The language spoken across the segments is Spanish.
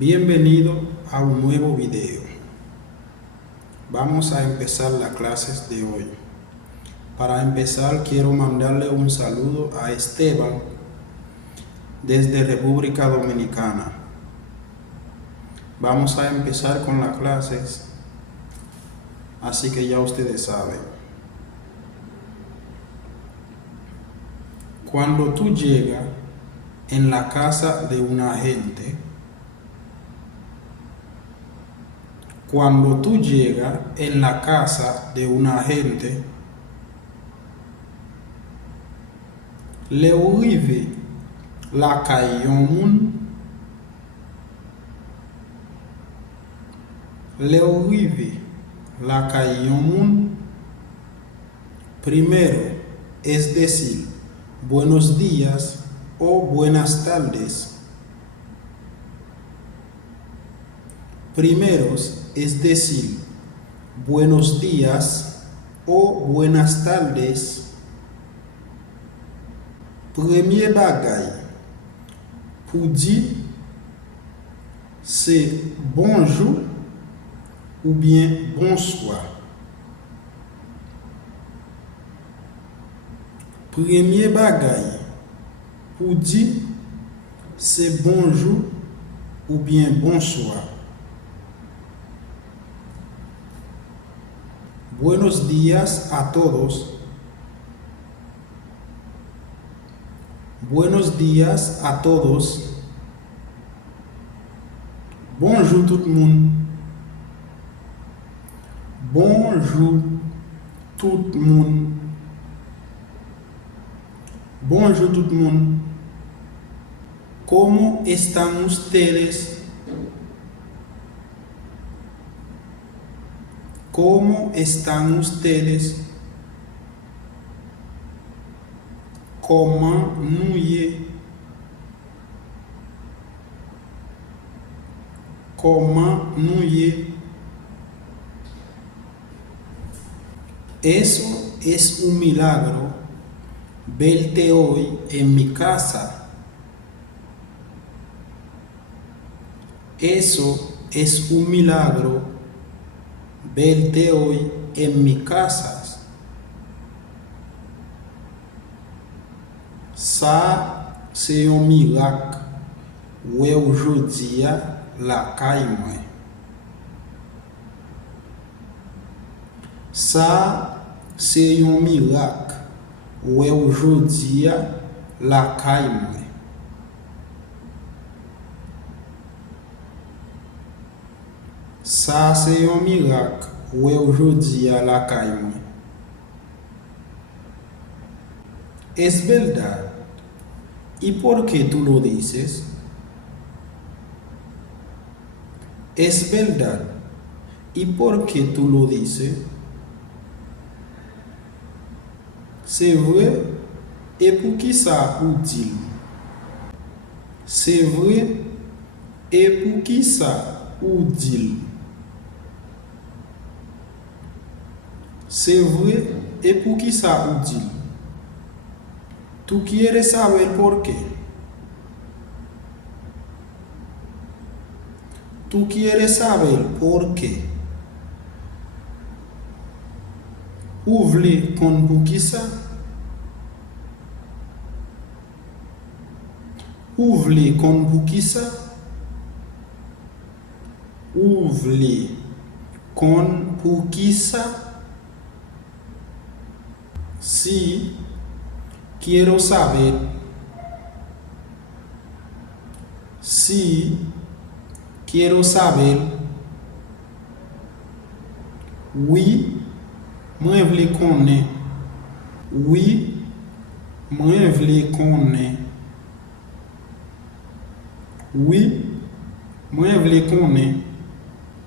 Bienvenido a un nuevo video. Vamos a empezar las clases de hoy. Para empezar quiero mandarle un saludo a Esteban desde República Dominicana. Vamos a empezar con las clases, así que ya ustedes saben. Cuando tú llegas en la casa de una gente, cuando tú llegas en la casa de una gente, le arrive la caillon, le arrive la caillon, primero es decir, buenos días o buenas tardes. Primeros es decir, buenos días o buenas tardes. Premier bagay pour dire c'est bonjour ou bien bonsoir. Premier bagay pour dire c'est bonjour ou bien bonsoir. Buenos días a todos. Buenos días a todos. Bonjour tout le monde. Bonjour tout le monde. Bonjour tout le monde. ¿Cómo están ustedes? ¿Cómo están ustedes? Comment nous y? Comment nous y? Eso es un milagro verte hoy en mi casa. Eso es un milagro verte hoy en mi casa. Ça, c'est un miracle. Ouais, aujourd'hui, la caille. Ça, c'est un miracle. Ouais, aujourd'hui, la caille. Ça, c'est un miracle. Ouais, aujourd'hui, la caille. Es verdad. ¿Y por qué tú lo dices? Es verdad. ¿Y por qué tú lo dices? C'est vrai. Et pour qui ça ou dit? C'est vrai. Et pour qui ça ou dit? C'est vrai. Et pour qui ça ou dit? ¿Tú quieres saber por qué? ¿Tú quieres saber por qué? Ouvre con bouquissa. Ouvre con bouquissa. Ouvre con bouquissa. Sí. Quiero saber. Sí, quiero saber. Oui, moi vle connaître. Oui, moi vle connaître. Oui, moi vle connaître.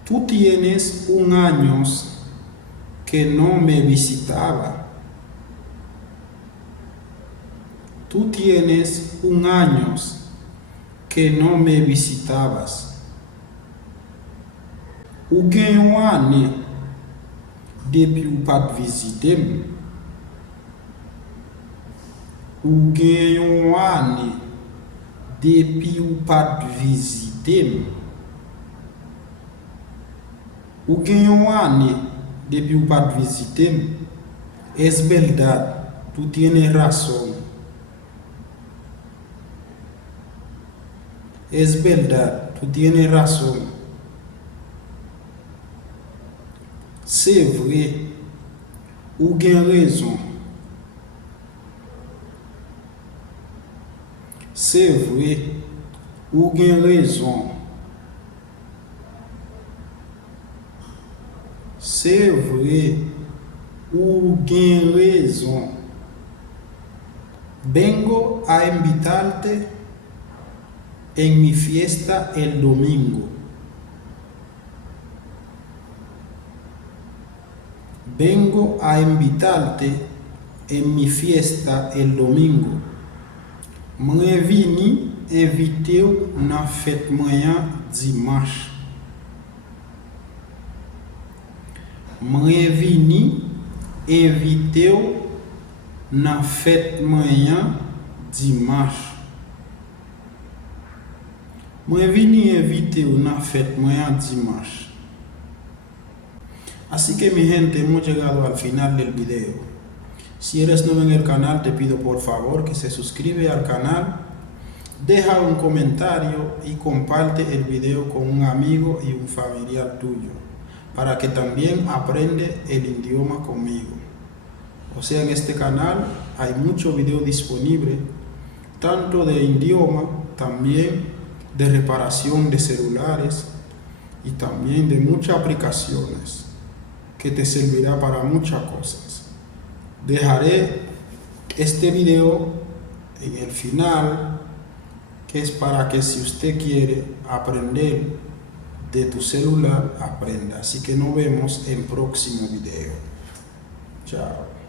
Tú tienes un años que no me visitaba. Tú tienes un año que no me visitabas. Ou gen yon ane depuis ou pas visiter. Ou gen yon ane depuis ou pas visiter. Ou gen yon ane depuis ou pas visiter, es verdad, tú tienes razón. Es verdad, tú tienes razón. C'est vrai, ou gen raison. C'est vrai, ou gen raison. C'est vrai, ou gen raison. Vengo a invitarte en mi fiesta el domingo. Vengo a invitarte en mi fiesta el domingo. Mwen vini invite ou nan fête mwen dimanche. Mwen vini invite ou nan fête mwen dimanche. Mwen vini invite ou nan fête mwen dimanche. Así que mi gente, hemos llegado al final del video. Si eres nuevo en el canal, te pido por favor que se suscribe al canal, deja un comentario y comparte el video con un amigo y un familiar tuyo, para que también aprenda el idioma conmigo. O sea, en este canal hay muchos videos disponibles, tanto de idioma, también de reparación de celulares y también de muchas aplicaciones que te servirá para muchas cosas. Dejaré este video en el final, que es para que si usted quiere aprender de tu celular, aprenda. Así que nos vemos en próximo video. Chao.